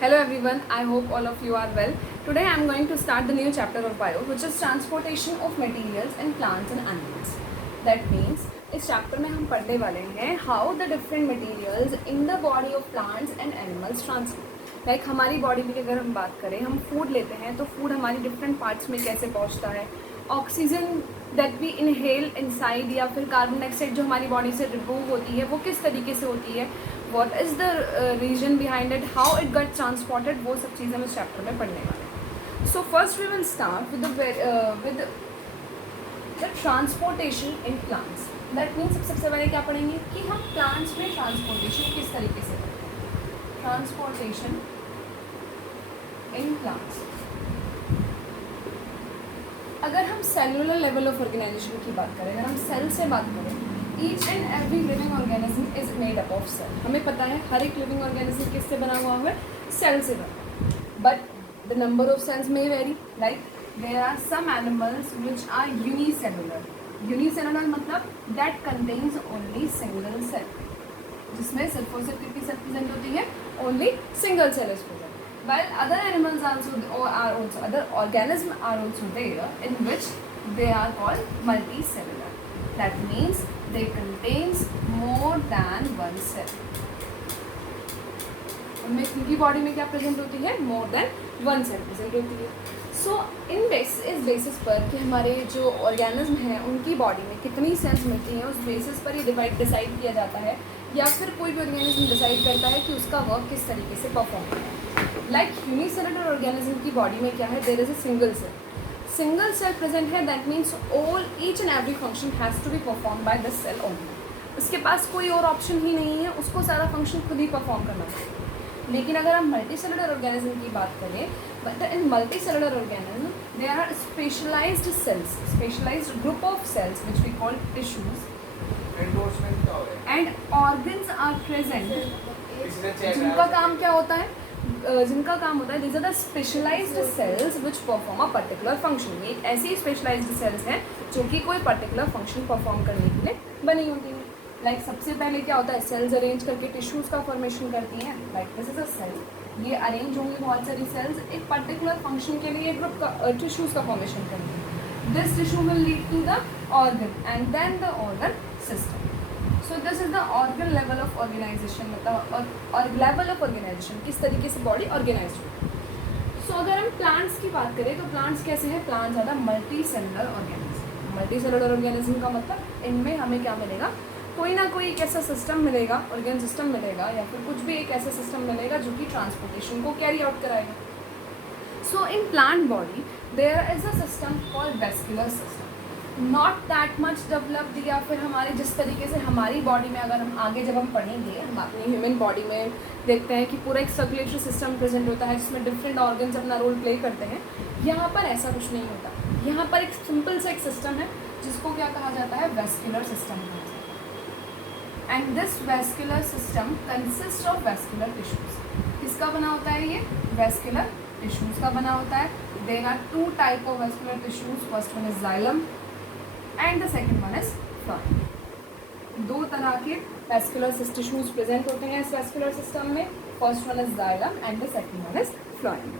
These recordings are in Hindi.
Hello everyone, I hope all of you are well. Today I am going to start the new chapter of bio, which is transportation of materials in plants and animals. That means इस चैप्टर में हम पढ़ने वाले हैं how the different materials in the body of plants and animals transport. Like हमारी बॉडी में अगर हम बात करें, हम फूड लेते हैं तो फूड हमारी डिफरेंट पार्ट्स में कैसे पहुंचता है. Oxygen that we inhale inside या फिर कार्बन डाइऑक्साइड जो हमारी बॉडी से रिमूव होती है वो किस तरीके से होती है, what is the reason behind it, how it got transported, वो सब चीज़ें हम इस चैप्टर में पढ़ने वाले हैं. So first we will start with the transportation in plants. That means सबसे पहले क्या पढ़ेंगे कि हम plants में transportation किस तरीके से करते हैं. Transportation in plants. अगर हम सेलुलर लेवल ऑफ ऑर्गेनाइजेशन की बात करें, अगर हम सेल से बात करें, each and every living organism is made up of cell. हमें पता है हर एक लिविंग ऑर्गेनिज्म किससे बना हुआ है, सेल से बना. But the number of cells में vary. Like there are some animals which are unicellular. Unicellular मतलब that contains only single cell, जिसमें सिर्फ और सिर्फ कितनी सेल प्रेजेंट होती है, only single cell is present. While other animals other organisms are also there in which they are called multicellular. That means they contains more than one cell. उनमें उनकी बॉडी में क्या प्रेजेंट होती है, more than one cell present होती है. सो इस बेसिस पर कि हमारे जो ऑर्गेनिज्म हैं उनकी बॉडी में कितनी सेल्स मिलती हैं, उस बेसिस पर ये डिसाइड किया जाता है, या फिर कोई भी ऑर्गेनिज्म डिसाइड करता है कि उसका वर्क किस तरीके से परफॉर्म करना है. लाइक यूनिसेलुलर ऑर्गेनिज्म की बॉडी में क्या है, there is a single cell present है. That means each and every function has to be perform by this cell only. उसके पास कोई और ऑप्शन ही नहीं है, उसको सारा फंक्शन खुद ही परफॉर्म करना चाहिए. लेकिन अगर हम मल्टी सेलुलर ऑर्गेनिज्म की बात करें, but in multi cellular organism there are specialised cells, specialised group of cells which we call tissues and organs are present. जिनका काम क्या होता है, these are the specialized cells which perform a particular function. ये ऐसी specialized cells हैं जो कि कोई particular function perform करने के लिए बनी होती हैं. लाइक सबसे पहले क्या होता है, सेल्स अरेंज करके टिश्यूज़ का फॉर्मेशन करती हैं. Like this is a cell, ये अरेंज होंगी बहुत सारी सेल्स एक पर्टिकुलर फंक्शन के लिए ग्रुप का टिश्यूज़ का फॉर्मेशन करेंगे. This tissue will lead to the organ and then the organ system. So this is the organ level of organisation, मतलब और लेवल ऑफ ऑर्गेनाइजेशन किस तरीके से बॉडी ऑर्गेनाइज होती है. सो अगर हम प्लांट्स की बात करें तो प्लांट्स कैसे हैं, प्लांट्स ज़्यादा multi cellular organism. Multi cellular organism का मतलब इनमें हमें क्या मिलेगा, कोई ना कोई एक ऐसा सिस्टम मिलेगा, ऑर्गन सिस्टम मिलेगा, या फिर कुछ भी एक ऐसा सिस्टम मिलेगा जो कि ट्रांसपोर्टेशन को कैरी आउट कराएगा. So in plant body there is a system called vascular system. Not that much developed, या फिर हमारे जिस तरीके से हमारी बॉडी में अगर हम आगे जब हम पढ़ेंगे, हम अपनी ह्यूमन बॉडी में देखते हैं कि पूरा एक सर्कुलेटरी सिस्टम प्रेजेंट होता है जिसमें डिफरेंट ऑर्गन्स अपना रोल प्ले करते हैं. यहाँ पर ऐसा कुछ नहीं होता. यहाँ पर एक सिंपल सा एक सिस्टम है जिसको क्या कहा जाता है, वेस्कुलर सिस्टम कहा जाता है. And this vascular system consist of vascular tissues. किसका बना होता है ये, वेस्कुलर टिश्यूज का बना होता है. There are two type of vascular tissues. First one is xylem and the second one is phloem. दो तरह के वेस्कुलर टिश्यूज प्रेजेंट होते हैं इस वेस्कुलर सिस्टम में. First one is xylem and the second one is phloem.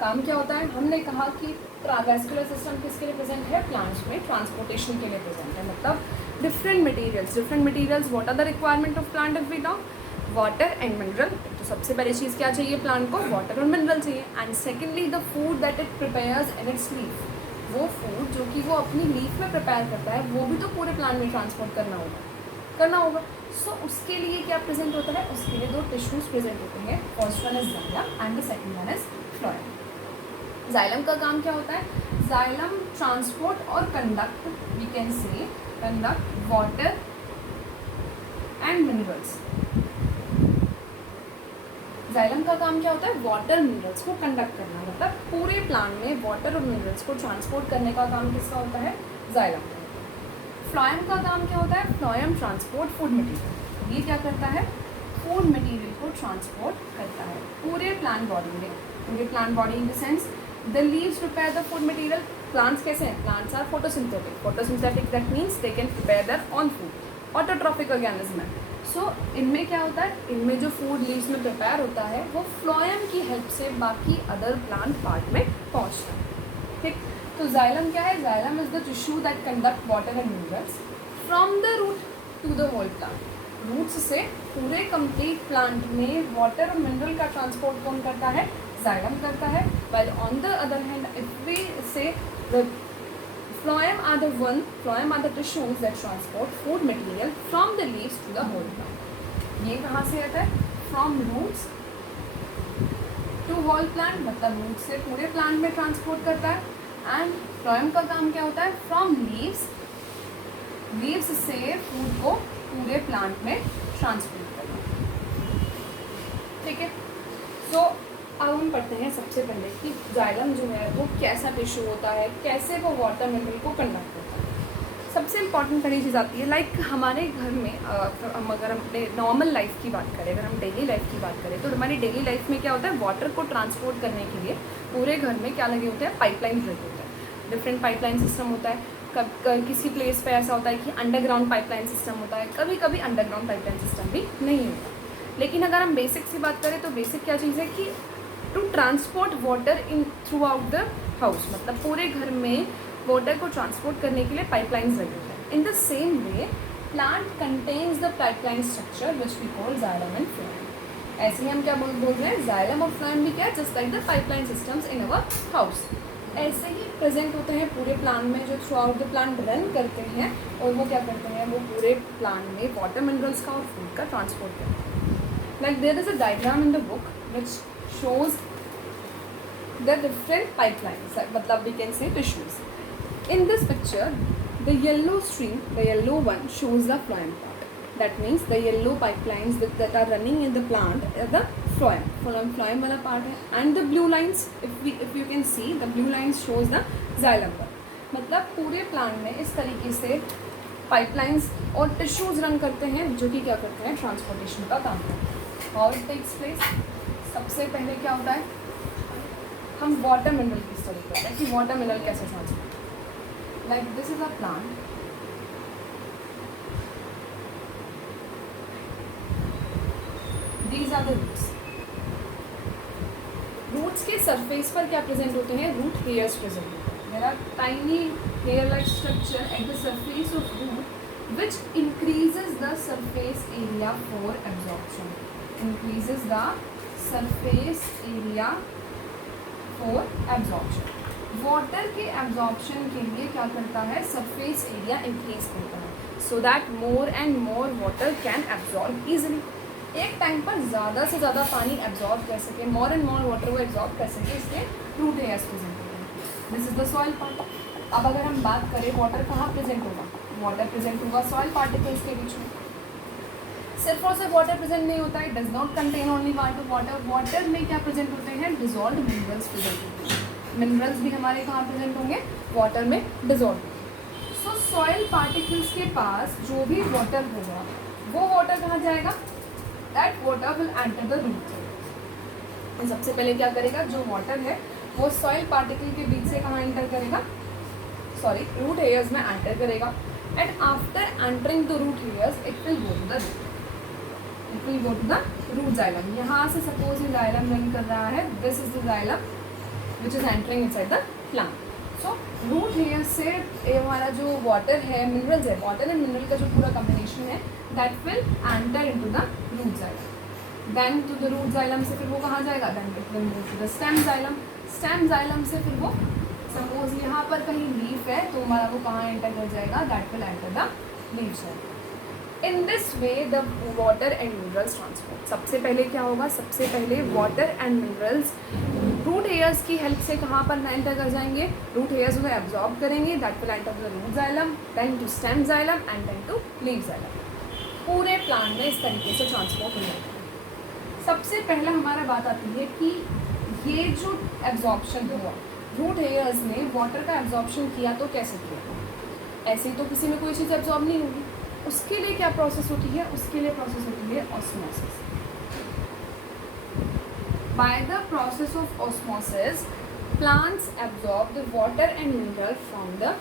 काम क्या होता है, हमने कहा कि वेस्कुलर सिस्टम किसके लिए प्रेजेंट है, प्लांट्स में ट्रांसपोर्टेशन के लिए प्रेजेंट है. मतलब different materials. What are the requirement of plant if we talk, water and mineral. तो सबसे पहली चीज़ क्या चाहिए प्लांट को, वाटर और मिनरल चाहिए. And secondly the food that it prepares in its leaf. वो फूड जो कि वो अपनी लीफ में प्रिपेयर करता है वो भी तो पूरे प्लांट में ट्रांसपोर्ट करना होगा. सो उसके लिए क्या प्रेजेंट होता है, उसके लिए दो टिश्यूज प्रेजेंट होते हैं. First one is xylem and the second one is phloem. Xylem का काम क्या होता है, जाइलम ट्रांसपोर्ट और conduct, we can say conduct water and minerals. Xylem का काम क्या होता है, वाटर मिनरल्स को कंडक्ट करना. मतलब पूरे प्लांट में वाटर और मिनरल्स को ट्रांसपोर्ट करने का काम किसका होता है, जाइलम. फ्लोएम का काम क्या होता है, फ्लोएम ट्रांसपोर्ट फूड मटेरियल. ये क्या करता है, फूड मटेरियल को ट्रांसपोर्ट करता है पूरे प्लांट बॉडी में. पूरे plant body in the sense the leaves prepare the food material. Plants कैसे हैं, plants are photosynthetic. Photosynthetic that means they can prepare their own food. Autotrophic organism है. सो इनमें क्या होता है, इनमें जो फूड लीव्स में प्रिपेयर होता है वो फ्लोएम की हेल्प से बाकी अदर प्लांट पार्ट में पहुंचता है। ठीक, तो जाइलम क्या है, xylem is the tissue that conduct water and minerals from the root to the whole plant. Roots से पूरे कंप्लीट प्लांट में वाटर और मिनरल का ट्रांसपोर्ट कौन करता है, जाइलम करता है। while on the other hand if we say the phloem are the tissues that transport food material from the leaves to the whole plant। ये कहाँ से आता है, from roots to whole plant, मतलब रूट से पूरे प्लांट में ट्रांसपोर्ट करता है। एंड phloem का काम क्या होता है, from लीव्स से फूड को पूरे प्लांट में ट्रांसपोर्ट करना। ठीक है, सो अब हम पढ़ते हैं सबसे पहले कि जाइलम जो है वो कैसा टिश्यू होता है, कैसे वो वाटर मिनरल को कंडक्ट करता है। सबसे इम्पॉर्टेंट पहली चीज़ आती है, लाइक हमारे घर में हम अगर अपने नॉर्मल लाइफ की बात करें, अगर हम डेली लाइफ की बात करें, तो हमारी डेली लाइफ में क्या होता है, वाटर को ट्रांसपोर्ट करने के लिए पूरे घर में क्या लगे होते हैं, पाइपलाइन लगे होते हैं। डिफरेंट पाइपलाइन सिस्टम होता है। किसी प्लेस पे ऐसा होता है कि अंडरग्राउंड पाइपलाइन सिस्टम होता है, कभी कभी अंडरग्राउंड पाइपलाइन सिस्टम भी नहीं होता। लेकिन अगर हम बेसिक से बात करें तो बेसिक क्या चीज़ है कि to transport water in throughout the house, मतलब पूरे घर में वाटर को ट्रांसपोर्ट करने के लिए पाइपलाइंस लगे होते हैं। In the same way plant contains the pipeline structure which we call xylem and phloem. ऐसे ही हम क्या बोल रहे हैं, जाइलम और फ्लोएम भी क्या है, just like the pipeline systems in our house, ऐसे ही प्रेजेंट होते हैं पूरे प्लांट में, जो through out the plant run करते हैं। और वो क्या करते हैं, वो पूरे प्लांट में वाटर मिनरल्स का और फूड का ट्रांसपोर्ट करते हैं। Like there is a diagram in the book which shows the different pipelines, मतलब we can say tissues. In this picture, the yellow stream, the yellow one shows the phloem part. That means the yellow pipelines that are running in the plant are the phloem वाला part है। And the blue lines, if you can see, the blue lines shows the xylem part। मतलब पूरे प्लांट में इस तरीके से पाइपलाइंस और टिश्यूज रन करते हैं, जो कि क्या करते हैं, ट्रांसपोर्टेशन का काम करते हैं। और इट टेक्स प्लेस, सबसे पहले क्या होता है, हम वाटर मिनरल की स्टडी करते हैं कि वाटर मिनरल कैसे transport. Like this is a plant, these are the roots. Roots के सरफेस पर क्या प्रेजेंट होते हैं, रूट हेयर्स प्रेजेंट होते हैं। There are tiny hair like structure at the surface of root which increases the surface area for absorption, increases the surface area for absorption. Water के एब्जॉर्प्शन के लिए क्या करता है, सरफेस एरिया इंक्रीज करता है, so that more and more water can absorb easily. एक टाइम पर ज़्यादा से ज़्यादा पानी एब्जॉर्ब कर सके, मोर एंड मोर वाटर वो एब्जॉर्ब कर सके, इसलिए रूट हेयर्स प्रेजेंट होते हैं। This is the soil part. अब अगर हम बात करें वाटर कहाँ प्रेजेंट होगा, वाटर प्रेजेंट होगा सॉइल पार्टिकल्स के बीच में। सिर्फ और सिर्फ वाटर प्रेजेंट नहीं होता है, does not contain only water. Water में क्या प्रेजेंट होते हैं, डिजॉल्व मिनरल्स प्रेजेंट होते हैं। मिनरल्स भी हमारे कहाँ प्रेजेंट होंगे, वाटर में डिजॉल्व। सो सॉइल पार्टिकल्स के पास जो भी वाटर होगा वो वाटर कहाँ जाएगा, that water will enter the root. सबसे पहले क्या करेगा, जो वाटर है वो सॉइल पार्टिकल के बीच से कहाँ एंटर करेगा, सॉरी रूट हेयर्स में एंटर करेगा। And after entering the root hairs it will go to the root, it will go to the root xylem. यहाँ से सपोज ये जाइलम रन कर रहा है, this is the xylem which is entering inside the plant. So root hair से ये हमारा जो वाटर है, मिनरल्स है, वाटर एंड मिनरल का जो पूरा कॉम्बिनेशन है, that will enter into the root xylem. Then to the root xylem से फिर वो कहाँ जाएगा, then it will move to the stem xylem. Stem xylem से फिर वो सपोज यहाँ पर कहीं लीफ है तो हमारा वो कहाँ एंटर कर जाएगा, that will enter the leaf xylem. In this way the water and minerals transport. सबसे पहले क्या होगा, सबसे पहले water and minerals root hairs की हेल्प से कहाँ पर एंटर कर जाएंगे, रूट हेयर्स उन्हें एब्जॉर्ब करेंगे, that will enter the root xylem, then to stem xylem and then to leaf xylem. पूरे प्लांट में इस तरीके से ट्रांसपोर्ट हो जाता है। सबसे पहले हमारा बात आती है कि ये जो एब्जॉर्प्शन हुआ, रूट हेयर्स ने वाटर का एब्जॉर्प्शन किया तो कैसे किया, ऐसे ही तो किसी में कोई चीज़ एब्जॉर्ब नहीं होगी। उसके लिए क्या प्रोसेस होती है, उसके लिए प्रोसेस होती है osmosis. By the process of osmosis plants absorb the water and mineral from the.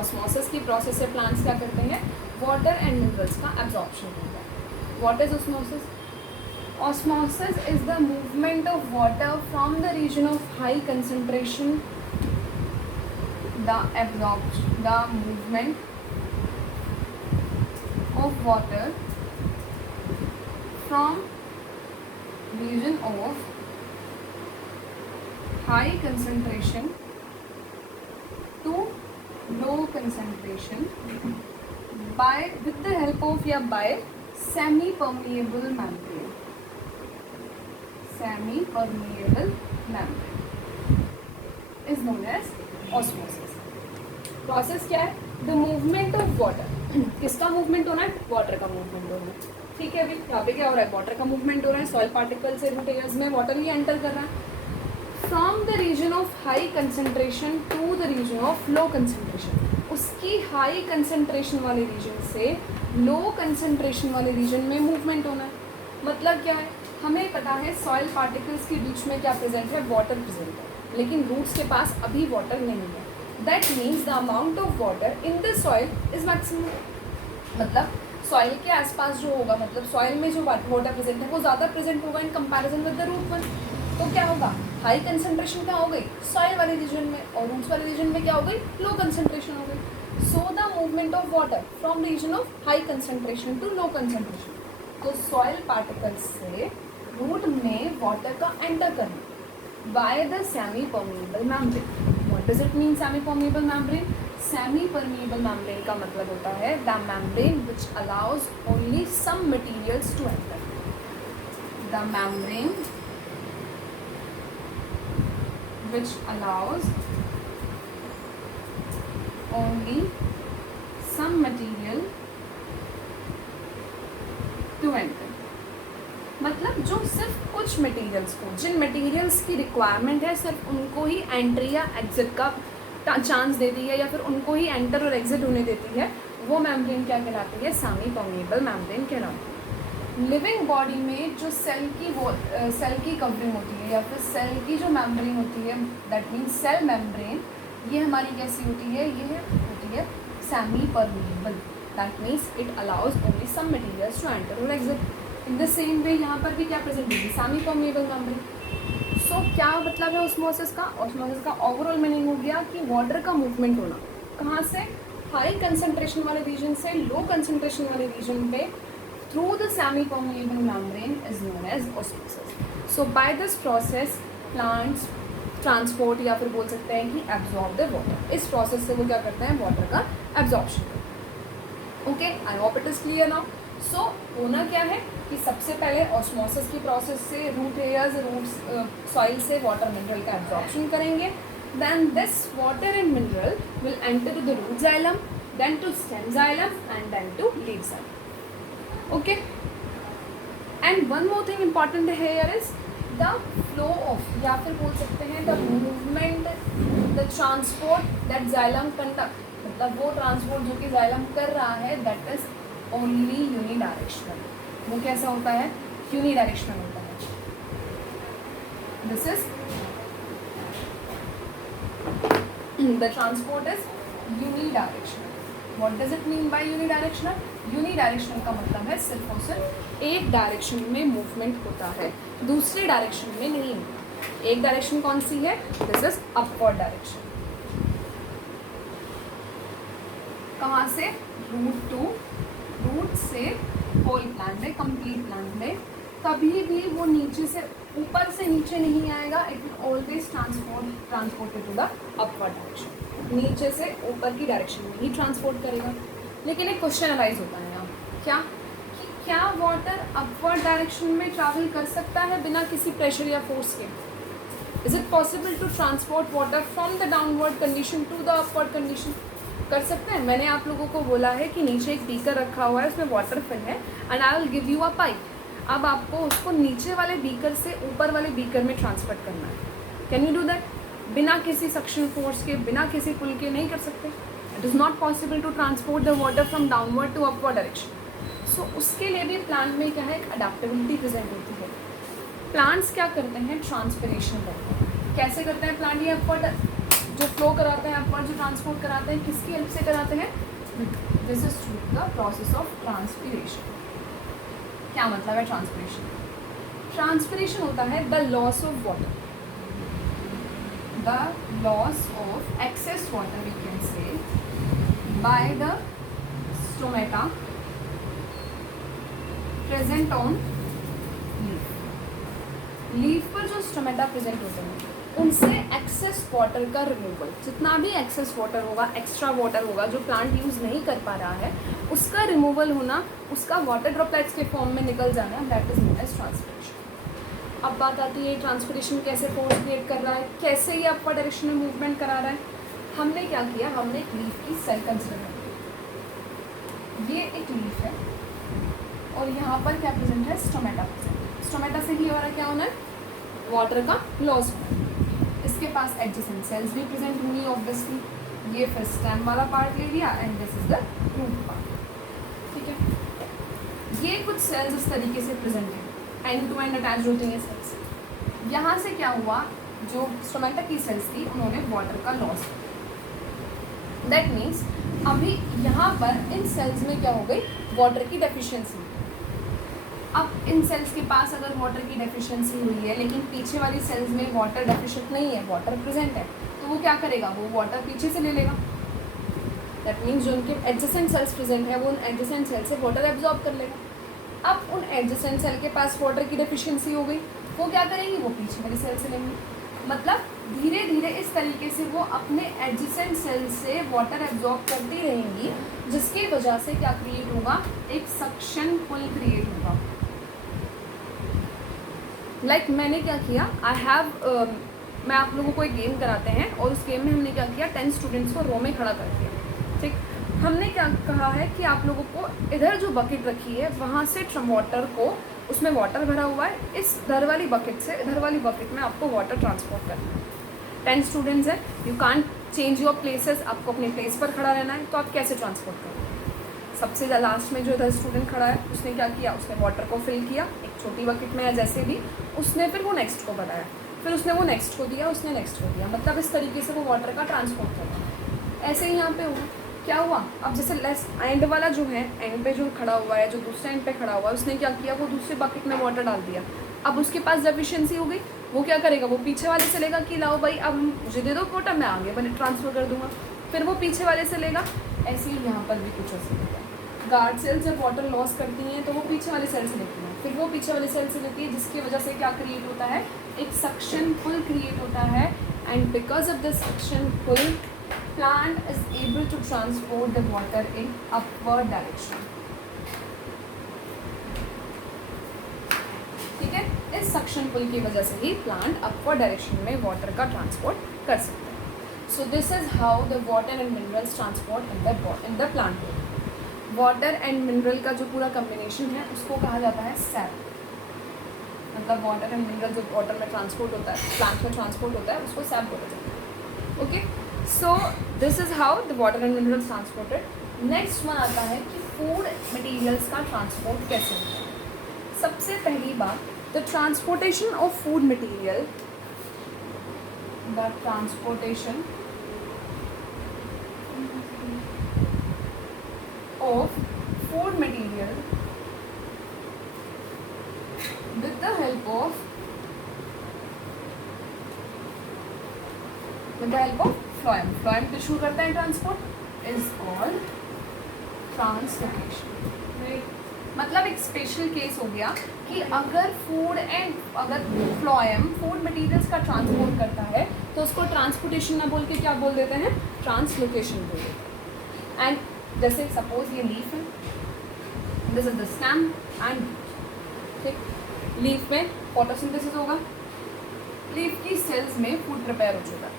Osmosis की प्रोसेस से प्लांट्स क्या करते हैं, वाटर एंड मिनरल्स का एब्जॉर्प्शन करते हैं। What is osmosis? Osmosis is the movement of water from the region of high concentration, the movement of water from region of high concentration to low concentration with the help of या by semi-permeable membrane. Semi-permeable membrane is known as osmosis. Process क्या है? The movement of water. किसका मूवमेंट होना है? वाटर का मूवमेंट होना है। ठीक है, अभी यहाँ पे क्या हो रहा है? वाटर का मूवमेंट हो रहा है। सॉइल पार्टिकल से रूट एरियाज में वाटर ही एंटर कर रहा है। From the region of high concentration to the region of low concentration, उसकी हाई कंसनट्रेशन वाले रीजन से लो कंसनट्रेशन वाले रीजन में मूवमेंट होना है। मतलब क्या है? हमें पता है सॉइल पार्टिकल्स के बीच में क्या प्रेजेंट है? वाटर प्रेजेंट है, लेकिन रूट्स के पास अभी वाटर नहीं है। That means the amount of water in the soil is maximum. मतलब सॉइल के आसपास जो होगा, मतलब सॉइल में जो वाटर प्रेजेंट है वो ज़्यादा प्रेजेंट होगा in comparison with the root one. तो क्या होगा? हाई कंसनट्रेशन क्या हो गई? सॉइल वाले रीजन में, और रूट्स वाले रीजन में क्या हो गई? लो कंसनट्रेशन हो गई। So the movement of water from region of high concentration to low concentration, तो सॉइल पार्टिकल्स से रूट में वाटर का एंटर करना by the semi permeable membrane. What does it mean semi permeable membrane? Semi permeable membrane का मतलब होता है the membrane which allows only some materials to enter. The membrane which allows only some material to enter। मतलब जो सिर्फ कुछ मटेरियल्स को, जिन मटेरियल्स की रिक्वायरमेंट है सिर्फ उनको ही एंट्री या एग्जिट का चांस देती है, या फिर उनको ही एंटर और एग्जिट होने देती है, वो मेम्ब्रेन क्या कहलाती है? सेमी परमिएबल मेम्ब्रेन कहलाती है। लिविंग बॉडी में जो सेल की कवरिंग होती है या फिर सेल की जो मेम्ब्रेन होती है, दैट मीन्स सेल मेम्ब्रेन, ये हमारी कैसी होती है? ये होती है semi permeable. That means it allows only some materials to enter और exit. In the same way यहाँ पर भी क्या प्रेजेंट होगी? Semi permeable membrane. सो क्या मतलब है ऑस्मोसिस का? ऑस्मोसिस का ओवरऑल मीनिंग हो गया कि वाटर का मूवमेंट होना कहाँ से? हाई कंसनट्रेशन वाले रीजन से लो कंसनट्रेशन वाले रीजन पे through the semi-permeable membrane is known as osmosis. So by this process plants transport या फिर बोल सकते हैं कि absorb the water। इस process से वो क्या करते हैं? वाटर का absorption करते हैं। Okay, I hope it is clear now. So होना क्या है कि सबसे पहले osmosis की process से root areas, roots soil से water mineral का absorption करेंगे। Then this water and mineral will enter to the root xylem, then to stem xylem and then to leaf xylem। Okay, and one more thing important here is the flow of, या फिर बोल सकते हैं the movement, the transport that xylem conduct। मतलब वो ट्रांसपोर्ट जो कि xylem कर रहा है that is only unidirectional। वो कैसा होता है? unidirectional होता है। This is the transport is unidirectional। What does it mean by unidirectional? Unidirectional का मतलब है सिर्फ और सिर्फ एक डायरेक्शन में मूवमेंट होता है, दूसरे डायरेक्शन में नहीं। एक डायरेक्शन कौन सी है? This is upward direction. कहाँ से? रूट टू, रूट से होल प्लांट में, कंप्लीट प्लांट में कभी भी वो नीचे से ऊपर से नीचे नहीं आएगा। It will always transported to the upward direction. नीचे से ऊपर की डायरेक्शन में ही ट्रांसपोर्ट करेगा। लेकिन एक क्वेश्चन अराइज होता है यहाँ, क्या वाटर अपवर्ड डायरेक्शन में ट्रैवल कर सकता है बिना किसी प्रेशर या फोर्स के? Is it possible to transport water from the downward condition to the upward condition? कर सकते हैं। मैंने आप लोगों को बोला है कि नीचे एक बीकर रखा हुआ है, उसमें वाटर फिल है, and I will give you a pipe. अब आपको उसको नीचे वाले बीकर से ऊपर वाले बीकर में ट्रांसफर करना है। Can you do that? बिना किसी सक्शन फोर्स के, बिना किसी पुल के नहीं कर सकते। It is not possible to transport the water from downward to upward direction. So उसके लिए भी प्लांट में क्या है? एक अडेप्टेबिलिटी प्रेजेंट होती है। प्लांट्स क्या करते हैं? ट्रांसपिरेशन करते हैं। कैसे करते हैं प्लांट? ये अपवर्ड जो फ्लो कराते हैं अपवर्ड, जो ट्रांसपोर्ट कराते हैं, किसकी हेल्प से कराते हैं? This is through the process of transpiration. क्या मतलब है ट्रांसपीरेशन? ट्रांसपीरेशन होता है the loss of water, the loss of excess water we can say by the stomata present on leaf. Leaf पर जो स्टोमेटा प्रेजेंट होते हैं उनसे एक्सेस वाटर का रिमूवल, जितना भी एक्सेस वाटर होगा, एक्स्ट्रा वाटर होगा जो प्लांट यूज़ नहीं कर पा रहा है, उसका रिमूवल होना, उसका वाटर ड्रॉपलेट्स के फॉर्म में निकल जाना, that is known as transpiration. अब बात आती है ट्रांसपीरेशन कैसे फोर्स क्रिएट कर रहा है, कैसे ये अपवर्ड डायरेक्शन में मूवमेंट करा रहा है। हमने क्या किया, हमने एक लीफ की सेल कंसिडर की, ये एक लीफ है और यहाँ पर क्या प्रेजेंट है? Stomata present. स्टोमेटा से ही हमारा क्या होना है? वाटर का लॉस होना है। इसके पास एडजेसेंट सेल्स भी प्रेजेंट होंगी ऑब्वियसली। ये फिर स्टेम वाला पार्ट ले लिया and this is the root part. ठीक है, ये कुछ सेल्स इस तरीके से प्रेजेंट हैं, एंड टू एंड अटैच होती हैं सेल्स। यहाँ से क्या हुआ, जो स्टोमेटा की सेल्स थी उन्होंने वाटर का लॉस किया। दैट मीन्स अभी यहाँ पर इन सेल्स में क्या हो गई? वाटर की डेफिशिएंसी। अब इन सेल्स के पास अगर वाटर की डेफिशिएंसी हुई है लेकिन पीछे वाली सेल्स में वाटर डेफिशिएंट नहीं है, वाटर प्रेजेंट है, तो वो क्या करेगा? वो वाटर पीछे से ले लेगा। दैट मीन्स जो उनके एडजेसेंट सेल्स प्रेजेंट है वो उन एडजेसेंट सेल से वाटर एब्जॉर्ब कर लेगा। अब उन एडजेसेंट सेल के पास वाटर की डेफिशिएंसी हो गई, वो क्या करेंगी? वो पीछे वाली सेल से लेंगी। मतलब धीरे धीरे इस तरीके से वो अपने एडजेसेंट सेल से वाटर एब्जॉर्ब करती रहेंगी, जिसकी वजह से क्या क्रिएट होगा? एक सक्शन पुल क्रिएट होगा। लाइक मैंने क्या किया, मैं आप लोगों को एक गेम कराते हैं और उस गेम में हमने क्या किया, 10 स्टूडेंट्स को रो में खड़ा कर दिया। ठीक, हमने क्या कहा है कि आप लोगों को इधर जो बकेट रखी है वहाँ से वाटर को, उसमें वाटर भरा हुआ है, इस इधर वाली बकेट से इधर वाली बकेट में आपको वाटर ट्रांसपोर्ट करना है। 10 स्टूडेंट्स हैं, you can't change your places, आपको अपने प्लेस पर खड़ा रहना है, तो आप कैसे ट्रांसपोर्ट करोगे? सबसे लास्ट में जो इधर स्टूडेंट खड़ा है उसने क्या किया, उसने वाटर को फिल किया एक छोटी बकेट में या जैसे भी, उसने फिर वो नेक्स्ट को बढ़ाया, फिर उसने वो नेक्स्ट को दिया, उसने नेक्स्ट को दिया, मतलब इस तरीके से वो वाटर का ट्रांसपोर्ट करना। ऐसे ही यहाँ पे हुआ, क्या हुआ, अब जैसे लेस एंड वाला जो है, एंड पे जो खड़ा हुआ है, जो दूसरे एंड पे खड़ा हुआ है, उसने क्या किया, वो दूसरे बकेट में वाटर डाल दिया। अब उसके पास डेफिशिएंसी हो गई, वो क्या करेगा, वो पीछे वाले से लेगा कि लाओ भाई अब मुझे दे दो वाटर, मैं आगे बने ट्रांसफ़र कर दूंगा, फिर वो पीछे वाले से लेगा। ऐसे ही यहाँ पर भी कुछ ऐसे होगा। गार्ड सेल्स जब वाटर लॉस करती हैं तो वो पीछे वाले सेल से लेती हैं, फिर वो पीछे वाले सेल से लेती है, जिसकी वजह से क्या क्रिएट होता है, एक सक्शन पुल क्रिएट होता है, and because of this suction pull plant is able to transport the water in upward direction. ठीक है, इस सक्शन पुल की वजह से ही प्लांट अपवर्ड डायरेक्शन में वाटर का ट्रांसपोर्ट कर सकता है। So this is how the water and minerals transport in the plant. Water and mineral का जो पूरा कम्बिनेशन है उसको कहा जाता है सैप, मतलब वाटर एंड मिनरल जो वाटर में ट्रांसपोर्ट होता है, प्लांट में ट्रांसपोर्ट होता है, उसको सैप बोला जाता है। Okay, so this is how the water and minerals transported. Next one आता है कि फूड मटेरियल्स का ट्रांसपोर्ट कैसे होता है। सबसे पहली बात, the transportation of food material, the transportation of food material with the help of phloem। phloem के थ्रू करता है ट्रांसपोर्ट, इज कॉल्ड ट्रांसलोकेशन। मतलब एक स्पेशल केस हो गया कि अगर फ्लोएम फूड मटेरियल्स का ट्रांसपोर्ट करता है तो उसको ट्रांसपोर्टेशन ना बोल के क्या बोल देते हैं, ट्रांसलोकेशन बोल देते हैं। एंड जैसे सपोज ये लीफ है, this is the stem and, ठीक, लीफ में फोटोसिंथेसिस होगा, लीफ की सेल्स में फूड प्रिपेयर हो चुका है।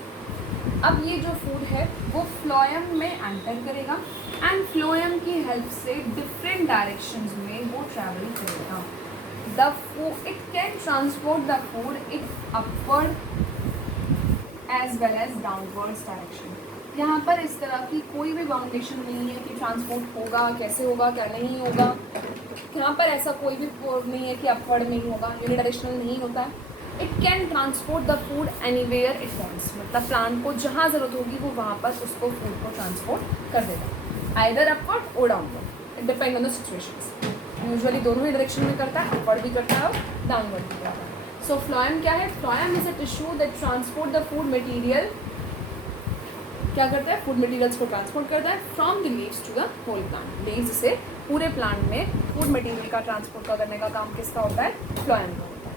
अब ये जो फूड है वो फ्लोएम में एंटर करेगा एंड फ्लोएम की हेल्प से डिफरेंट डायरेक्शंस में वो ट्रैवल करेगा। The food it can transport the food in upward as well as downwards direction. यहाँ पर इस तरह की कोई भी बाउंडेशन नहीं है कि ट्रांसपोर्ट होगा, कैसे होगा, क्या नहीं होगा। यहाँ पर ऐसा कोई भी नहीं है कि अपवर्ड में ही होगा, यूनिडायरेक्शनल नहीं होता है। It can transport the food anywhere it wants, मतलब प्लांट को जहाँ ज़रूरत होगी वो वहाँ पर उसको फूड को ट्रांसपोर्ट कर देगा, आइदर अपवर्ड और downward, it depend on the situations. Usually दोनों ही डायरेक्शन में करता है, अपवर्ड भी करता है और डाउनवर्ड भी करता है। सो फ्लोएम क्या है? Phloem is a tissue that transport the food material, क्या करता है? फूड मटेरियल्स को ट्रांसपोर्ट करता है from the leaves to the whole plant. Leaves से पूरे प्लांट में फूड मटेरियल का ट्रांसपोर्ट करने का काम किसका होता है? फ्लोएम का होता है।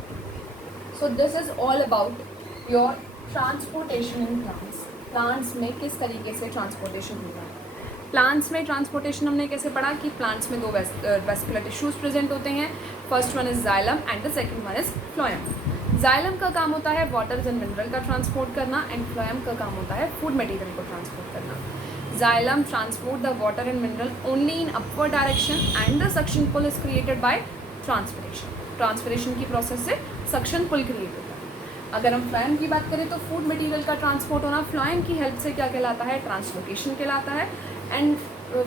So this is all about your transportation in plants. Plants में किस तरीके से ट्रांसपोर्टेशन होता है। प्लांट्स में ट्रांसपोर्टेशन हमने कैसे पढ़ा कि प्लांट्स में दो वेस्कुलर टिश्यूज प्रेजेंट होते हैं। First one is xylem and the second one is phloem. Xylem का काम होता है वाटर एंड मिनरल का ट्रांसपोर्ट करना एंड फ्लोएम का काम होता है फूड मटेरियल को ट्रांसपोर्ट करना। Xylem transport the water and mineral only in upward direction and the suction pull is created by transpiration. Transpiration की प्रोसेस से सक्शन पुल क्रिएट होता है। अगर हम फ्लोएम की बात करें तो फूड मटेरियल का ट्रांसपोर्ट होना फ्लोएम की हेल्प से क्या कहलाता है? ट्रांसलोकेशन कहलाता है। And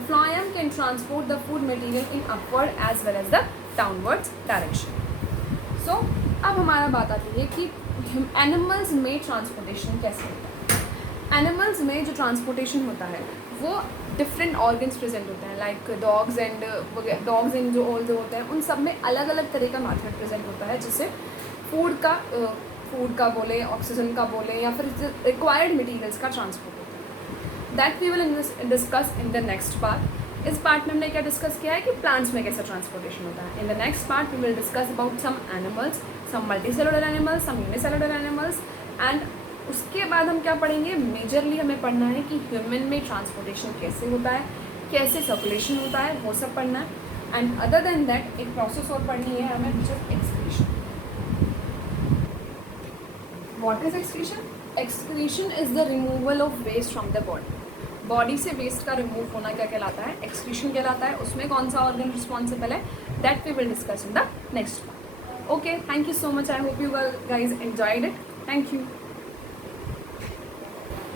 phloem can transport the food material in upward as well as the downwards direction. So अब हमारा बात आती है कि एनिमल्स में ट्रांसपोर्टेशन कैसे होता है। एनिमल्स में जो ट्रांसपोर्टेशन होता है वो डिफरेंट ऑर्गन्स प्रेजेंट होते हैं, लाइक डॉग्स एंड जो ऑल जो होते हैं उन सब में अलग अलग तरह का मेथड प्रेजेंट होता है, जिससे फूड का बोले, ऑक्सीजन का बोले या फिर रिक्वायर्ड मटीरियल्स का ट्रांसपोर्ट होता है। That we will discuss in the next part. इस पार्ट में हमने क्या डिस्कस किया है कि प्लांट्स में कैसा ट्रांसपोर्टेशन होता है। In the next part we will discuss about some animals, some multicellular animals, some unicellular animals, and उसके बाद हम क्या पढ़ेंगे? मेजरली हमें पढ़ना है कि ह्यूमन में ट्रांसपोर्टेशन कैसे होता है, कैसे सर्कुलेशन होता है, वो सब पढ़ना है। एंड अदर देन दैट एक प्रोसेस और पढ़नी है हमें, which is excretion. What is excretion? Excretion is the removal of waste from the body. Body से वेस्ट का रिमूव होना क्या कहलाता है? एक्सक्रीशन कहलाता है। उसमें कौन सा ऑर्गन रिस्पॉन्सिबल है? That we will discuss in the next part. Okay, thank you so much. I hope you guys enjoyed it. Thank you.